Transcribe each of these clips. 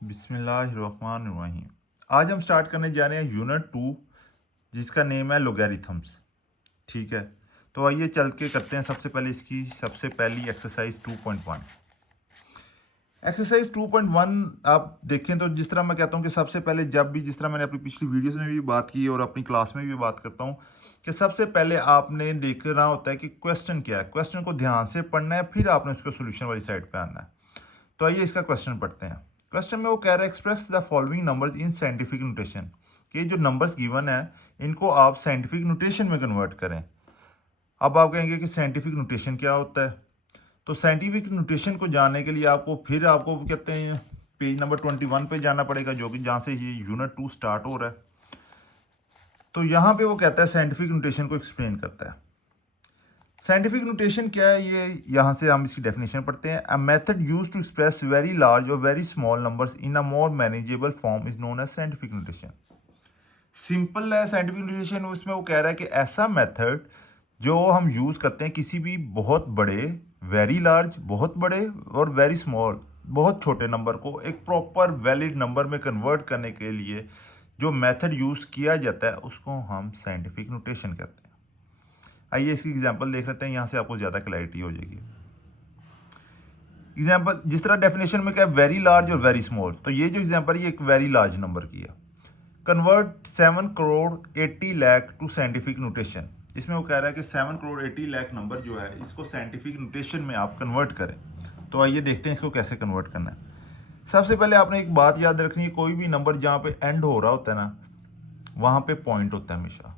बिस्मिल्लाहिर्रहमानिर्रहीम। आज हम स्टार्ट करने जा रहे हैं यूनिट 2, जिसका नेम है लोगैरिथम्स। ठीक है, तो आइए चल के करते हैं। सबसे पहले इसकी सबसे पहली एक्सरसाइज 2.1। एक्सरसाइज 2.1 आप देखें तो जिस तरह मैं कहता हूँ कि सबसे पहले जब भी, जिस तरह मैंने अपनी पिछली वीडियोस में भी बात की और अपनी क्लास में भी बात करता हूँ, कि सबसे पहले आपने देखना होता है कि क्वेश्चन क्या है। क्वेश्चन को ध्यान से पढ़ना है, फिर आपने उसको सोल्यूशन वाली साइड पे आना है। तो आइए इसका क्वेश्चन पढ़ते हैं। क्वेश्चन में वो कह रहा है express the following numbers in scientific notation, कि जो नंबर्स गिवन है इनको आप साइंटिफिक नोटेशन में कन्वर्ट करें। अब आप कहेंगे कि साइंटिफिक नोटेशन क्या होता है। तो साइंटिफिक नोटेशन को जानने के लिए आपको कहते हैं पेज नंबर 21 पे जाना पड़ेगा, जो कि जहाँ से ये यूनिट 2 स्टार्ट हो रहा है। तो यहाँ पे वो कहता है साइंटिफिक नोटेशन को एक्सप्लेन करता है। साइंटिफिक नोटेशन क्या है, ये यहाँ से हम इसकी डेफिनेशन पढ़ते हैं। A method use to express very large और very small numbers in a more manageable form is known as scientific notation. Simple है साइंटिफिक नोटेशन। उसमें वो कह रहा है कि ऐसा मेथड जो हम यूज़ करते हैं किसी भी बहुत बड़े, वेरी लार्ज बहुत बड़े, और वेरी स्मॉल बहुत छोटे नंबर को एक प्रॉपर वैलिड नंबर में कन्वर्ट करने के लिए जो मेथड यूज़ किया जाता है उसको हम साइंटिफिक नोटेशन कहते हैं। आइए इसकी एग्जांपल देख लेते हैं, यहाँ से आपको ज़्यादा क्लैरिटी हो जाएगी। एग्जांपल जिस तरह डेफिनेशन में क्या है, वेरी लार्ज और वेरी स्मॉल, तो ये जो एग्जांपल ये एक वेरी लार्ज नंबर की है। Convert 7 crore 80 lakh to scientific notation. इसमें वो कह रहा है कि 7 करोड़ 80 लाख नंबर जो है इसको साइंटिफिक नोटेशन में आप कन्वर्ट करें। तो आइए देखते हैं इसको कैसे कन्वर्ट करना है। सबसे पहले आपने एक बात याद रखनी है, कोई भी नंबर जहाँ पे एंड हो रहा होता है ना, वहाँ पे पॉइंट होता है हमेशा।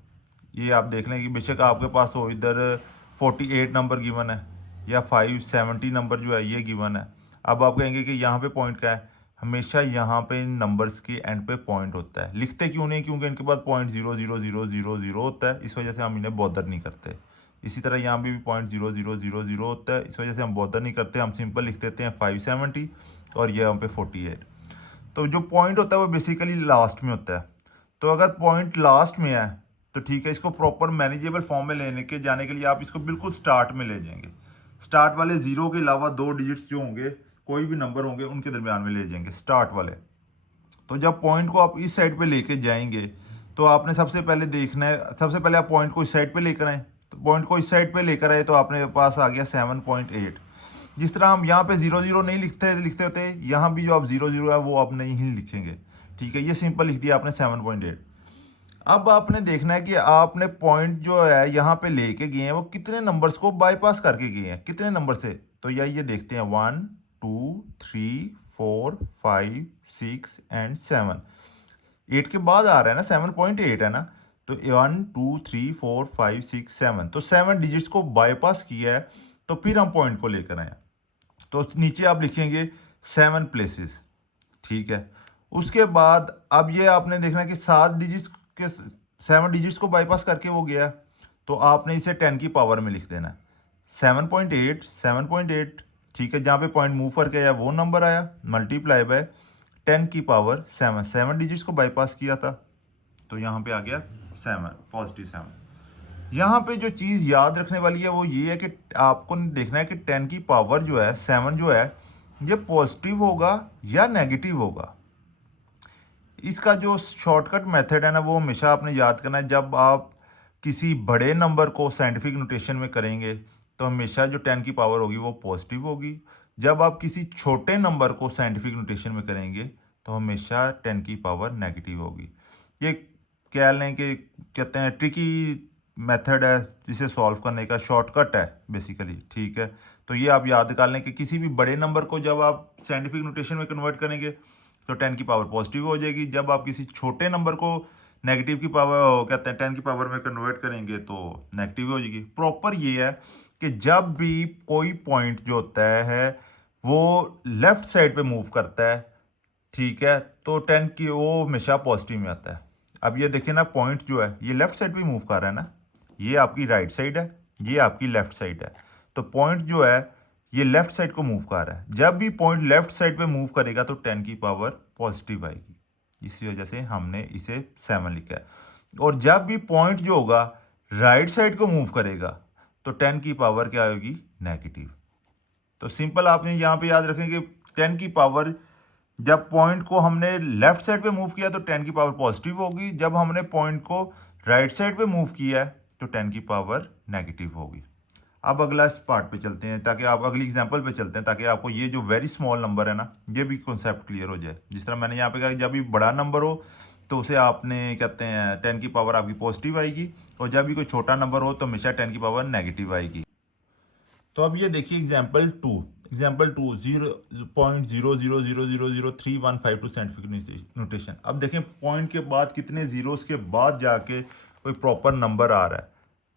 ये आप देख लें कि बेशक आपके पास हो इधर 48 नंबर गिवन है या 570 नंबर जो है ये गिवन है। अब आप कहेंगे कि यहाँ पे पॉइंट क्या है, हमेशा यहाँ पे नंबर्स के एंड पे पॉइंट होता है। लिखते क्यों नहीं, क्योंकि इनके पास पॉइंट 00000 होता है, इस वजह से हम इन्हें बॉदर नहीं करते। इसी तरह यहाँ पे भी पॉइंट 00000 होता है, इस वजह से हम बॉदर नहीं करते। हम सिंपल लिख देते हैं 570 और ये यहाँ पे 48। तो जो पॉइंट होता है वो बेसिकली लास्ट में होता है। तो अगर पॉइंट लास्ट में है तो ठीक है, इसको प्रॉपर मैनेजेबल फॉर्म में लेने के जाने के लिए आप इसको बिल्कुल स्टार्ट में ले जाएंगे। स्टार्ट वाले जीरो के अलावा दो डिजिट्स जो होंगे, कोई भी नंबर होंगे, उनके दरमियान में ले जाएंगे स्टार्ट वाले। तो जब पॉइंट को आप इस साइड पे लेके जाएंगे तो आपने सबसे पहले देखना है, सबसे पहले आप पॉइंट को इस साइड पे लेकर आए। तो पॉइंट को इस साइड पे लेकर आए तो आपने पास आ गया 7.8। जिस तरह हम यहाँ पे 00 नहीं लिखते होते, यहाँ भी जो आप 00 है वो आप नहीं ही लिखेंगे। ठीक है, ये सिंपल लिख दिया आपने 7.8। अब आपने देखना है कि आपने पॉइंट जो है यहाँ पे लेके गए हैं वो कितने नंबर्स को बाईपास करके गए हैं, कितने नंबर से। तो ये देखते हैं 1 2 3 4 5 6 एंड 7। 8 के बाद आ रहा है ना, 7.8 है ना। तो 1 2 3 4 5 6 7, तो 7 डिजिट्स को बाईपास किया है। तो फिर हम पॉइंट को लेकर आए। तो नीचे आप लिखेंगे 7 प्लेसेस। ठीक है, उसके बाद अब ये आपने देखना है कि 7 डिजिट्स के 7 डिजिट्स को बाईपास करके वो गया। तो आपने इसे 10 की पावर में लिख देना है 7.8 7.8। ठीक है, जहाँ पे पॉइंट मूव करके आया वो नंबर आया, मल्टीप्लाई बाय 10 की पावर 7। 7 डिजिट्स को बाईपास किया था तो यहाँ पे आ गया 7, पॉजिटिव 7। यहाँ पे जो चीज़ याद रखने वाली है वो ये है कि आपको देखना है कि 10 की पावर जो है 7 जो है ये पॉजिटिव होगा या नेगेटिव होगा। इसका जो शॉर्टकट मेथड है ना वो हमेशा आपने याद करना है। जब आप किसी बड़े नंबर को साइंटिफिक नोटेशन में करेंगे तो हमेशा जो 10 की पावर होगी वो पॉजिटिव होगी। जब आप किसी छोटे नंबर को साइंटिफिक नोटेशन में करेंगे तो हमेशा 10 की पावर नेगेटिव होगी। ये कह लें कि कहते हैं ट्रिकी मेथड है, जिसे सॉल्व करने का शॉर्टकट है बेसिकली। ठीक है, तो ये आप याद कर लें कि किसी भी बड़े नंबर को जब आप साइंटिफिक नोटेशन में कन्वर्ट करेंगे तो 10 की पावर पॉजिटिव हो जाएगी। जब आप किसी छोटे नंबर को नेगेटिव की पावर कहते हैं 10 की पावर में कन्वर्ट करेंगे तो नेगेटिव हो जाएगी। प्रॉपर ये है कि जब भी कोई पॉइंट जो होता है वो लेफ्ट साइड पे मूव करता है, ठीक है, तो 10 की वो हमेशा पॉजिटिव में आता है। अब ये देखिए ना, पॉइंट जो है ये लेफ्ट साइड पे मूव कर रहा है ना, ये आपकी राइट साइड है, ये आपकी लेफ्ट साइड है। तो पॉइंट जो है ये लेफ्ट साइड को मूव कर रहा है। जब भी पॉइंट लेफ्ट साइड पे मूव करेगा तो 10 की पावर पॉजिटिव आएगी। इसी वजह से हमने इसे 7 लिखा है। और जब भी पॉइंट जो होगा राइट साइड को मूव करेगा तो 10 की पावर क्या होगी, नेगेटिव। तो सिंपल आपने यहाँ पे याद रखें कि 10 की पावर जब पॉइंट को हमने लेफ्ट साइड पे मूव किया तो 10 की पावर पॉजिटिव होगी, जब हमने पॉइंट को राइट साइड पे मूव किया है तो 10 की पावर नेगेटिव होगी। अब अगला इस पार्ट पे चलते हैं, ताकि आप अगली एग्जांपल पे चलते हैं, ताकि आपको ये जो वेरी स्मॉल नंबर है ना, ये भी कॉन्सेप्ट क्लियर हो जाए। जिस तरह मैंने यहाँ पे कहा, जब भी बड़ा नंबर हो तो उसे आपने कहते हैं 10 की पावर आपकी पॉजिटिव आएगी, और जब भी कोई छोटा नंबर हो तो हमेशा 10 की पावर नेगेटिव आएगी। तो अब ये देखिए example two 0.00000315 to scientific notation. अब देखें पॉइंट के बाद कितने जीरोस के बाद जाके कोई प्रॉपर नंबर आ रहा है,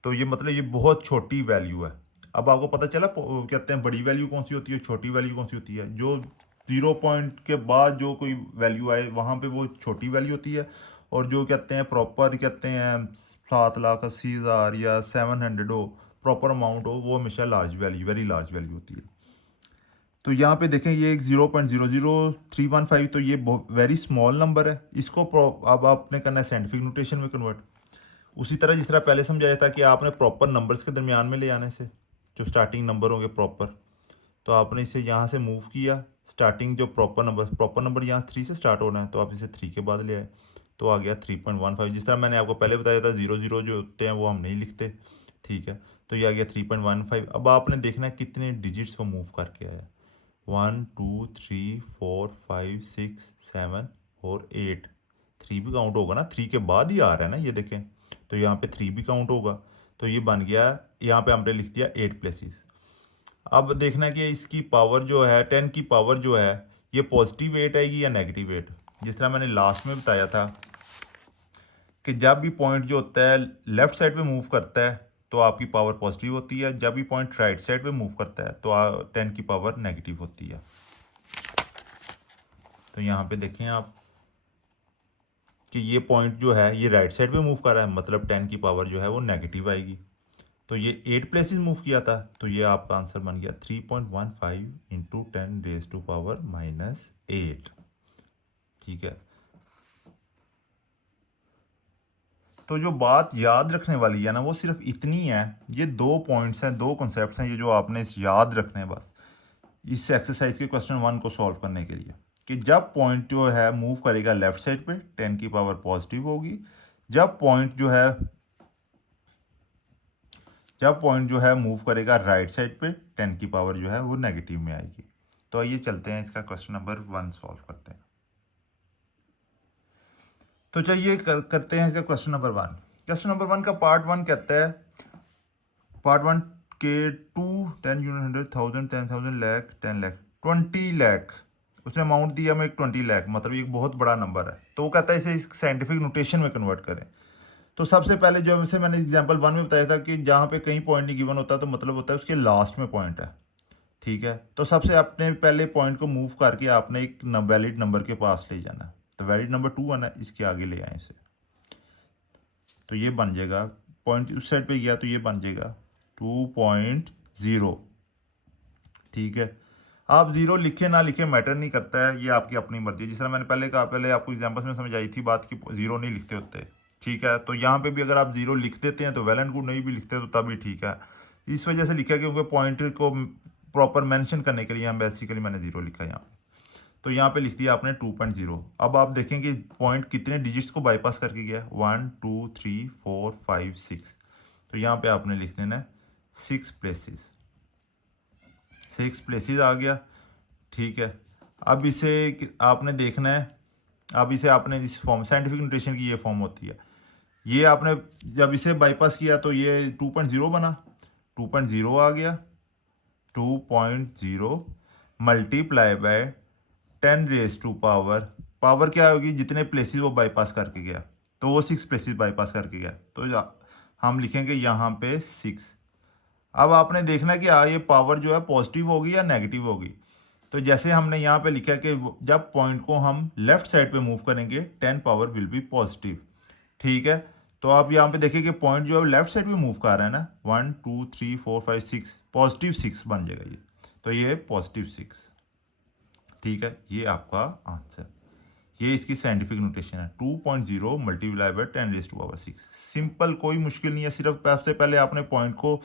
तो ये मतलब ये बहुत छोटी वैल्यू है। अब आपको पता चला कहते हैं बड़ी वैल्यू कौन सी होती है, छोटी वैल्यू कौन सी होती है। जो 0 पॉइंट के बाद जो कोई वैल्यू आए वहाँ पे वो छोटी वैल्यू होती है, और जो कहते हैं प्रॉपर कहते हैं 7,80,000 या 700 हो, प्रॉपर अमाउंट हो, वो हमेशा large value, very large value होती है। तो यहाँ पे देखें ये एक 0.00315, तो ये वेरी स्मॉल नंबर है। इसको अब आपने करना है साइंटिफिक नोटेशन में कन्वर्ट, उसी तरह जिस तरह पहले समझाया था कि आपने प्रॉपर नंबर्स के दरमियान में ले आने से, जो स्टार्टिंग नंबर होंगे प्रॉपर, तो आपने इसे यहाँ से मूव किया। स्टार्टिंग जो प्रॉपर नंबर यहाँ 3 से स्टार्ट होना है, तो आप इसे 3 के बाद ले आए, तो आ गया 3.15। जिस तरह मैंने आपको पहले बताया था 00 जो होते हैं वो हम नहीं लिखते, ठीक है। तो ये आ गया 3.15। अब आपने देखना है कितने डिजिट्स वो मूव करके आया, 1 2 3 4 5 6 7 और 8। 3 भी काउंट होगा ना, 3 के बाद ही आ रहा है ना, ये देखें, तो यहाँ पे 3 भी काउंट होगा। तो ये बन गया, यहाँ पे हमने लिख दिया 8 प्लेसेस। अब देखना कि इसकी पावर जो है 10 की पावर जो है ये पॉजिटिव 8 आएगी या नेगेटिव 8। जिस तरह मैंने लास्ट में बताया था कि जब भी पॉइंट जो होता है लेफ्ट साइड पे मूव करता है तो आपकी पावर पॉजिटिव होती है, जब भी पॉइंट राइट साइड पे मूव करता है तो 10 की पावर नेगेटिव होती है। तो यहाँ पे देखें आप कि ये पॉइंट जो है ये राइट साइड पे मूव कर रहा है, मतलब 10 की पावर जो है वो नेगेटिव आएगी। तो ये 8 प्लेसेस मूव किया था, तो ये आपका आंसर बन गया 3.15 इंटू 10 रेज टू पावर -8, ठीक है। तो जो बात याद रखने वाली है ना वो सिर्फ इतनी है, ये 2 पॉइंट्स हैं, 2 कॉन्सेप्ट्स हैं, ये जो आपने याद रखने हैं बस इस एक्सरसाइज के क्वेश्चन 1 को सॉल्व करने के लिए, कि जब पॉइंट जो है मूव करेगा लेफ्ट साइड पे 10 की पावर पॉजिटिव होगी, जब पॉइंट जो है मूव करेगा राइट साइड पे 10 की पावर जो है वो नेगेटिव में आएगी। तो आइए चलते हैं इसका क्वेश्चन नंबर 1 सॉल्व करते हैं। तो चलिए करते हैं इसका क्वेश्चन नंबर 1। क्वेश्चन नंबर 1 का पार्ट 1 कहता है, पार्ट 1 के 2 10 यूनिट 100,000 10,000 लाख 10 लाख 20 लाख, उसने अमाउंट दिया हमें 20 लाख, मतलब ये एक बहुत बड़ा नंबर है। तो वो कहता है इसे इस साइंटिफिक नोटेशन में कन्वर्ट करें। तो सबसे पहले जो जैसे मैंने एग्जांपल 1 में बताया था कि जहाँ पे कहीं पॉइंट नहीं गिवन होता तो मतलब होता है उसके लास्ट में पॉइंट है, ठीक है। तो सबसे अपने पहले पॉइंट को मूव करके आपने एक वैलिड नंबर के पास ले जाना है, तो वैलिड नंबर 2 आना, इसके आगे ले आए इसे, तो ये बन जाएगा, पॉइंट उस साइड पे गया तो ये बन जाएगा 2.0, ठीक है। आप 0 लिखे ना लिखे मैटर नहीं करता है, ये आपकी अपनी मर्जी है। जिस तरह मैंने पहले कहा, पहले आपको एग्जाम्पल्स में समझ आई थी बात कि 0 नहीं लिखते होते, ठीक है। तो यहाँ पे भी अगर आप 0 लिख देते हैं तो वेल एंड गुड, नहीं भी लिखते तो तब भी ठीक है। इस वजह से लिखा क्योंकि पॉइंट को प्रॉपर मेंशन करने के लिए यहाँ बेसिकली मैंने 0 लिखा यहाँ पे। तो यहाँ पे लिख दिया आपने 2.0। अब आप देखेंगे पॉइंट कितने डिजिट्स को बाईपास करके गया, 1 2 3 4 5 6, तो यहाँ पे आपने लिख देना है 6 प्लेसेस, 6 प्लेसेस आ गया, ठीक है। अब इसे आपने देखना है, अब इसे आपने इस फॉर्म, साइंटिफिक नोटेशन की ये फॉर्म होती है, ये आपने जब इसे बाईपास किया तो ये 2.0 बना, 2.0 आ गया, 2.0 multiply by 10 raise to power क्या होगी, जितने प्लेसेस वो बाईपास करके गया, तो वो 6 प्लेसेस बाईपास करके गया, तो हम लिखेंगे यहाँ पे 6। अब आपने देखना है कि ये पावर जो है पॉजिटिव होगी या नेगेटिव होगी। तो जैसे हमने यहाँ पे लिखा कि जब पॉइंट को हम लेफ्ट साइड पे मूव करेंगे 10 पावर विल बी पॉजिटिव, ठीक है। तो आप यहाँ पे देखिए कि पॉइंट जो है लेफ्ट साइड पे मूव कर रहा है ना, 1 2 3 4 5 6, पॉजिटिव 6 बन जाएगा ये, तो ये पॉजिटिव 6, ठीक है। ये आपका आंसर, ये इसकी साइंटिफिक नोटेशन है, 2.0 multiply by 10 raise to power 6। Simple, कोई मुश्किल नहीं है, सिर्फ सबसे पहले आपने पॉइंट को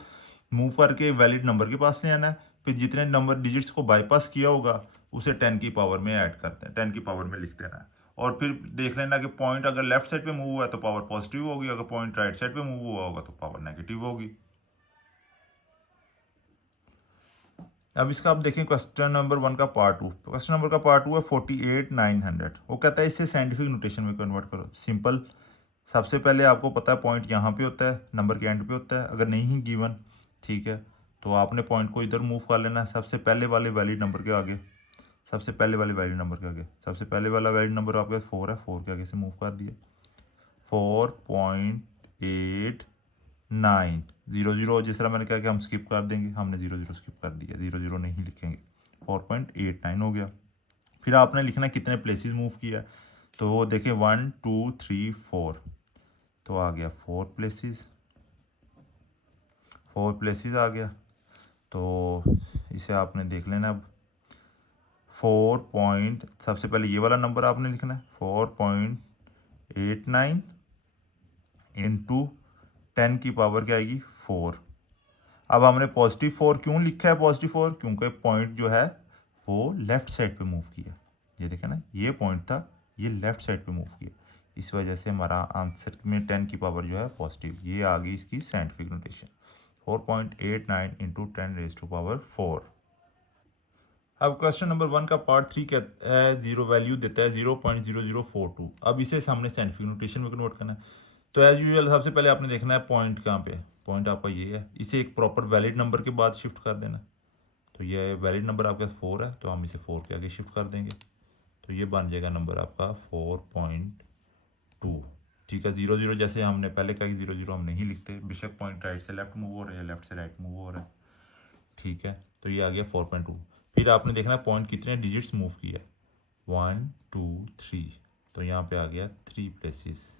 मूव करके वैलिड नंबर के पास ले आना है, फिर जितने नंबर डिजिट्स को बाईपास किया होगा उसे 10 की पावर में ऐड करते हैं, 10 की पावर में लिख देना है। और फिर देख लेना कि पॉइंट अगर लेफ्ट साइड पे मूव हुआ है तो पावर पॉजिटिव होगी, अगर पॉइंट राइट साइड पे मूव हुआ होगा तो पावर नेगेटिव होगी। अब इसका आप देखें क्वेश्चन नंबर 1 का पार्ट 2। क्वेश्चन नंबर का पार्ट 2 है 48,900। वो कहता है इसे साइंटिफिक नोटेशन में कन्वर्ट करो। सिंपल, सबसे पहले आपको पता है पॉइंट यहाँ पे होता है, नंबर के एंड पे होता है, अगर नहीं गिवन, ठीक है, तो आपने पॉइंट को इधर मूव कर लेना है सबसे पहले वाले वैलिड नंबर के आगे, सबसे पहले वाले वैलिड नंबर के आगे। सबसे पहले वाला वैलिड नंबर आपके 4 है, 4 के आगे से मूव कर दिया। 4.8900, जिस तरह मैंने कहा कि हम स्किप कर देंगे, हमने 00 स्किप कर दिया, 00 नहीं लिखेंगे, 4.89 हो गया। फिर आपने लिखना कितने प्लेसेस मूव किया, तो देखें 1 2 3 4, तो आ गया 4 प्लेसेस, 4 प्लेसेस आ गया। तो इसे आपने देख लेना अब 4 पॉइंट, सबसे पहले ये वाला नंबर आपने लिखना है 4.89 इंटू 10 की पावर क्या आएगी 4। अब हमने पॉजिटिव 4 क्यों लिखा है पॉजिटिव 4, क्योंकि पॉइंट जो है वो लेफ्ट साइड पे मूव किया। ये देखें ना, ये पॉइंट था, ये लेफ्ट साइड पे मूव किया, इस वजह से हमारा आंसर में 10 की पावर जो है पॉजिटिव। ये आ गई इसकी साइंटिफिक नोटेशन, 4.89 इंटू 10⁻⁴। अब क्वेश्चन नंबर 1 का पार्ट 3 कहता है जीरो वैल्यू देता है 0.0042। अब इसे हमने साइंटिफिक नोटेशन में कन्वर्ट करना है। तो एज यूजुअल सबसे पहले आपने देखना है पॉइंट कहाँ पे है, पॉइंट आपका ये है, इसे एक प्रॉपर वैलिड नंबर के बाद शिफ्ट कर देना। तो ये वैलिड नंबर आपका 4 है, तो हम इसे 4 के आगे शिफ्ट कर देंगे, तो ये बन जाएगा नंबर आपका 4.2। ठीक है, 00 जैसे हमने पहले कहा कि 00 हम नहीं लिखते, बेशक पॉइंट राइट से लेफ्ट मूव हो रहा है, लेफ्ट से राइट मूव हो रहा है। ठीक है, तो ये आ गया 4.2। फिर आपने देखना पॉइंट कितने डिजिट्स मूव किया, 1 2 3, तो यहाँ पे आ गया 3 प्लेसेस।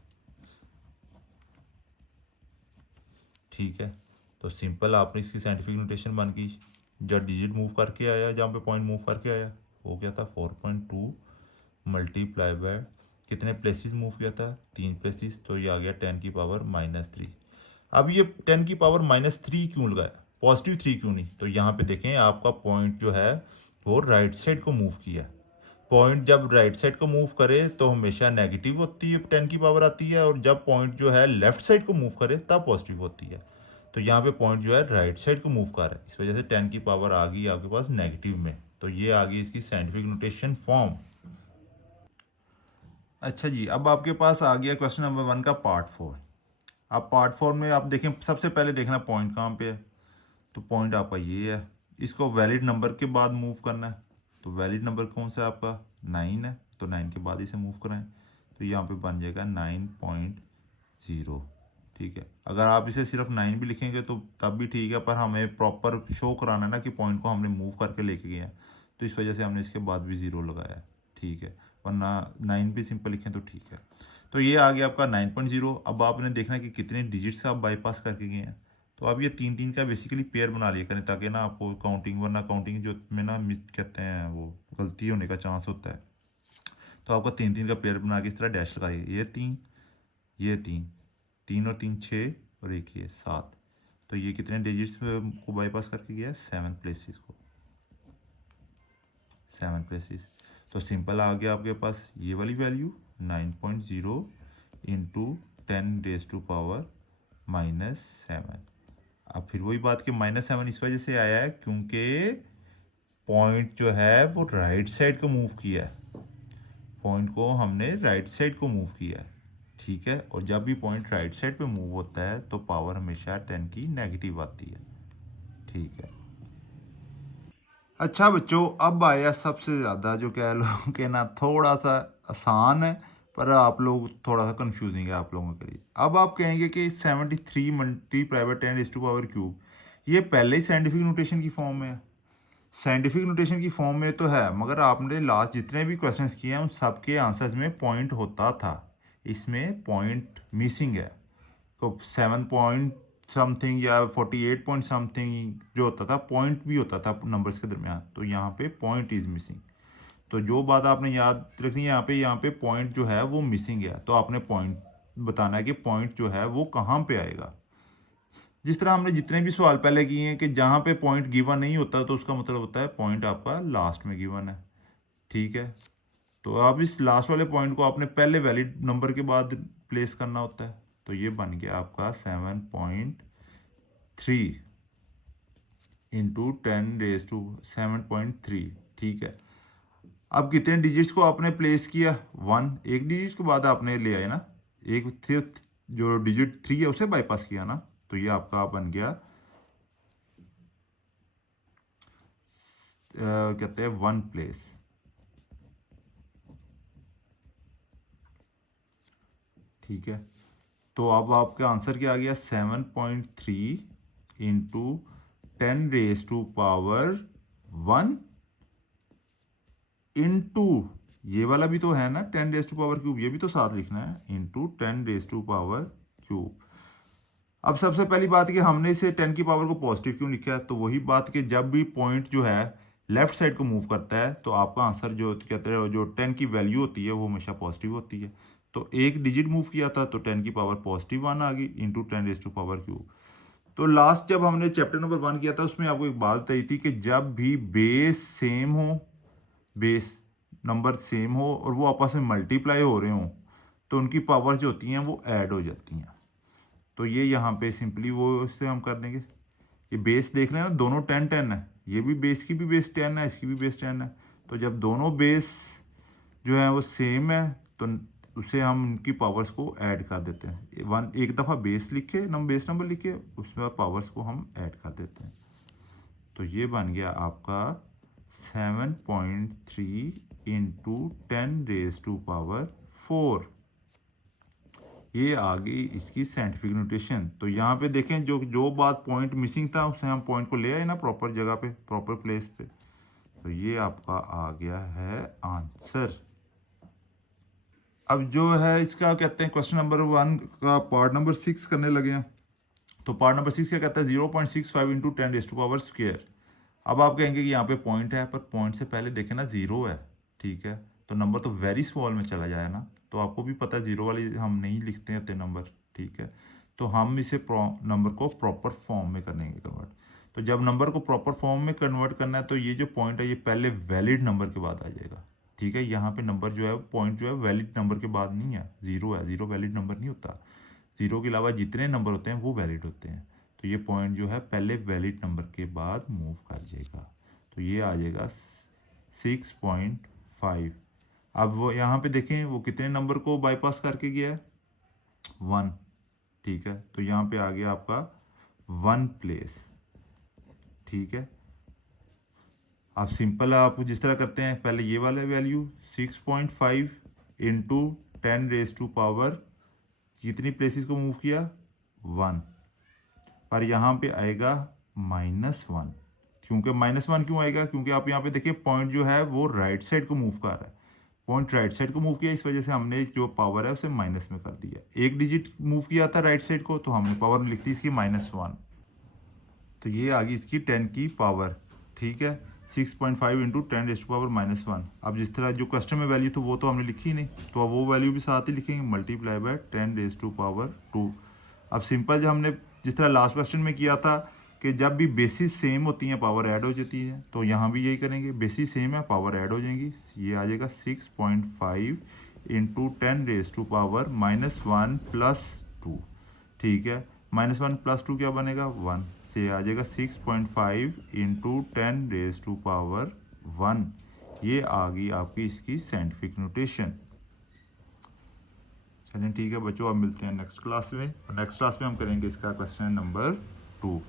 ठीक है, तो सिंपल आपने इसकी साइंटिफिक नोटेशन बन गई, जब डिजिट मूव करके आया, जहाँ पे पॉइंट मूव करके आया वो क्या था 4.2 मल्टीप्लाई बाय कितने प्लेसेस मूव किया था 3 प्लेसेस, तो ये आ गया 10 की पावर -3। अब ये 10 की पावर -3 क्यों लगाया, पॉजिटिव 3 क्यों नहीं, तो यहाँ पे देखें आपका पॉइंट जो है वो राइट साइड को मूव किया। पॉइंट जब राइट साइड को मूव करे तो हमेशा नेगेटिव होती है, 10 की पावर आती है, और जब पॉइंट जो है लेफ्ट साइड को मूव करे तब पॉजिटिव होती है। तो यहाँ पे पॉइंट जो है राइट साइड को मूव कर रहा है, इस वजह से 10 की पावर आ गई आपके पास नेगेटिव में। तो ये आ गई इसकी साइंटिफिक नोटेशन फॉर्म। अच्छा जी, अब आपके पास आ गया क्वेश्चन नंबर 1 का पार्ट 4। अब पार्ट 4 में आप देखें, सबसे पहले देखना पॉइंट कहाँ पे है, तो पॉइंट आपका ये है, इसको वैलिड नंबर के बाद मूव करना है। तो वैलिड नंबर कौन सा है आपका 9 है, तो 9 के बाद इसे मूव कराएं, तो यहाँ पे बन जाएगा 9.0। ठीक है, अगर आप इसे सिर्फ 9 भी लिखेंगे तो तब भी ठीक है, पर हमें प्रॉपर शो कराना है ना कि पॉइंट को हमने मूव करके लेके गए हैं, तो इस वजह से हमने इसके बाद भी 0 लगाया है। ठीक है, वरना 9 भी सिंपल लिखें तो ठीक है। तो ये आ गया आपका 9.0। अब आपने देखना कि कितने डिजिट्स आप बाईपास करके गए हैं, तो अब ये 3 का बेसिकली पेयर बना लिया करें, ताकि ना आपको काउंटिंग, वरना काउंटिंग जो में ना मिस कहते हैं वो गलती होने का चांस होता है। तो आपका 3 का पेयर बना के इस तरह डैश लगाइए, ये 3, ये 3, 3 और 3 6, और एक ये 7। तो ये कितने डिजिट्स को बाईपास करके गया 7 प्लेसेस को, 7 प्लेसेस। तो सिंपल आ गया आपके पास ये वाली वैल्यू 9.0 इंटू 10⁻⁻7। अब फिर वही बात कि -7 इस वजह से आया है क्योंकि पॉइंट जो है वो राइट साइड को मूव किया है, पॉइंट को हमने राइट साइड को मूव किया है। ठीक है, और जब भी पॉइंट राइट साइड पे मूव होता है तो पावर हमेशा 10 की नेगेटिव आती है। ठीक है, अच्छा बच्चों, अब आया सबसे ज़्यादा जो कह लो कि ना थोड़ा सा आसान है, पर आप लोग थोड़ा सा कंफ्यूजिंग है आप लोगों के लिए। अब आप कहेंगे कि 73 मल्टीप्लाई बाय 10⁻³ ये पहले ही साइंटिफिक नोटेशन की फॉर्म में है। साइंटिफिक नोटेशन की फॉर्म में तो है, मगर आपने लास्ट जितने भी क्वेश्चंस किए हैं उन सबके आंसर्स में पॉइंट होता था, इसमें पॉइंट मिसिंग है। तो 7 पॉइंट समथिंग या 48 पॉइंट समथिंग जो होता था, पॉइंट भी होता था नंबर्स के दरमियान, तो यहाँ पे पॉइंट इज़ मिसिंग। तो जो बात आपने याद रखनी है, यहाँ पे पॉइंट जो है वो मिसिंग है, तो आपने पॉइंट बताना है कि पॉइंट जो है वो कहाँ पे आएगा। जिस तरह हमने जितने भी सवाल पहले किए हैं कि जहाँ पे पॉइंट गिवन नहीं होता तो उसका मतलब होता है पॉइंट आपका लास्ट में गिवन है। ठीक है। तो अब इस लास्ट वाले पॉइंट को आपने पहले वैलिड नंबर के बाद प्लेस करना होता है। तो ये बन गया आपका 7.3 इंटू 10⁻⁷ ठीक है। अब कितने डिजिट्स को आपने प्लेस किया? 1। एक डिजिट के बाद आपने ले आए ना, एक थे जो डिजिट 3 है उसे बाईपास किया ना, तो ये आपका बन गया कहते हैं 1 प्लेस। ठीक है। तो अब आपका आंसर क्या आ गया? 7.3 इंटू 10⁻1 इंटू ये वाला भी तो है ना 10⁻³ ये भी तो साथ लिखना है, इंटू 10⁻³ अब सबसे पहली बात कि हमने इसे 10 की पावर को पॉजिटिव क्यों लिखा है? तो वही बात कि जब भी पॉइंट जो है लेफ्ट साइड को मूव करता है तो आपका आंसर जो कहते हैं जो 10 की वैल्यू होती है वो हमेशा पॉजिटिव होती है। तो एक डिजिट मूव किया था तो 10 की पावर +1 आ गई इंटू 10⁻³ तो लास्ट जब हमने चैप्टर नंबर 1 किया था उसमें आपको एक बात बताई थी कि जब भी बेस सेम हो, बेस नंबर सेम हो और वो आपस में मल्टीप्लाई हो रहे हों तो उनकी पावर्स जो होती हैं वो ऐड हो जाती हैं। तो ये यहाँ पे सिंपली वो उससे हम कर देंगे, ये बेस देख लेना दोनों 10-10 है, ये भी बेस की भी बेस 10 है, इसकी भी बेस 10 है। तो जब दोनों बेस जो है वो सेम है तो उसे हम उनकी पावर्स को ऐड कर देते हैं। एक दफ़ा बेस लिखे बेस नंबर लिखे उसमें पावर्स को हम ऐड कर देते हैं। तो ये बन गया आपका 7.3 इंटू 10⁻⁴। ये आ गई इसकी साइंटिफिक नोटेशन। तो यहाँ पे देखें जो बात पॉइंट मिसिंग था उससे हम पॉइंट को ले आए ना प्रॉपर जगह पे, प्रॉपर प्लेस पे। तो ये आपका आ गया है आंसर। अब जो है इसका कहते हैं क्वेश्चन नंबर 1 का पार्ट नंबर 6 करने लगे हैं। तो पार्ट नंबर 6 क्या कहता है? 0.65 इंटू 10⁻²। अब आप कहेंगे कि यहाँ पे पॉइंट है, पर पॉइंट से पहले देखें ना 0 है, ठीक है। तो नंबर तो वेरी स्मॉल में चला जाए ना, तो आपको भी पता है 0 वाली हम नहीं लिखते हैं नंबर, ठीक है। तो हम इसे नंबर को प्रॉपर फॉर्म में करेंगे कन्वर्ट। तो जब नंबर को प्रॉपर फॉर्म में कन्वर्ट करना है तो ये जो पॉइंट है ये पहले वैलिड नंबर के बाद आ जाएगा, ठीक है। यहाँ पे नंबर जो है पॉइंट जो है वैलिड नंबर के बाद नहीं है, 0 है, 0 वैलिड नंबर नहीं होता। 0 के अलावा जितने नंबर होते हैं वो वैलिड होते हैं। तो ये पॉइंट जो है पहले वैलिड नंबर के बाद मूव कर जाएगा। तो ये आ जाएगा 6.5। अब वो यहाँ पे देखें वो कितने नंबर को बाईपास करके गया है? 1, ठीक है। तो यहाँ पे आ गया आपका 1 प्लेस, ठीक है। आप सिंपल आप जिस तरह करते हैं पहले ये वाला वैल्यू 6.5 इंटू 10⁻⁴ कितनी प्लेसेस को मूव किया? 1। पर यहाँ पे आएगा -1। क्योंकि -1 क्यों आएगा? क्योंकि आप यहाँ पे देखिए पॉइंट जो है वो राइट साइड को मूव कर रहा है, पॉइंट राइट साइड को मूव किया, इस वजह से हमने जो पावर है उसे माइनस में कर दिया। एक डिजिट मूव किया था राइट साइड को तो हमने पावर में लिख दी इसकी -1। तो ये आ गई इसकी 10 की पावर, ठीक है। 6.5 इंटू 10⁻⁻1। अब जिस तरह जो क्वेश्चन में वैल्यू थी वो तो हमने लिखी नहीं, तो अब वो वैल्यू भी साथ ही लिखेंगे, मल्टीप्लाई बाय 10⁻²। अब सिंपल जो हमने जिस तरह लास्ट क्वेश्चन में किया था कि जब भी बेसिस सेम होती हैं पावर ऐड हो जाती है, तो यहाँ भी यही करेंगे, बेसिस सेम है पावर ऐड हो जाएंगी। ये आ जाएगा 6.5 इंटू 10⁻⁻1 + 2, ठीक है। -1 + 2 क्या बनेगा? 1 से आ जाएगा 6.5 इंटू 10⁻1। ये आ गई आपकी इसकी साइंटिफिक नोटेशन। चलिए ठीक है बच्चों, अब मिलते हैं नेक्स्ट क्लास में। नेक्स्ट क्लास में हम करेंगे इसका क्वेश्चन नंबर 2।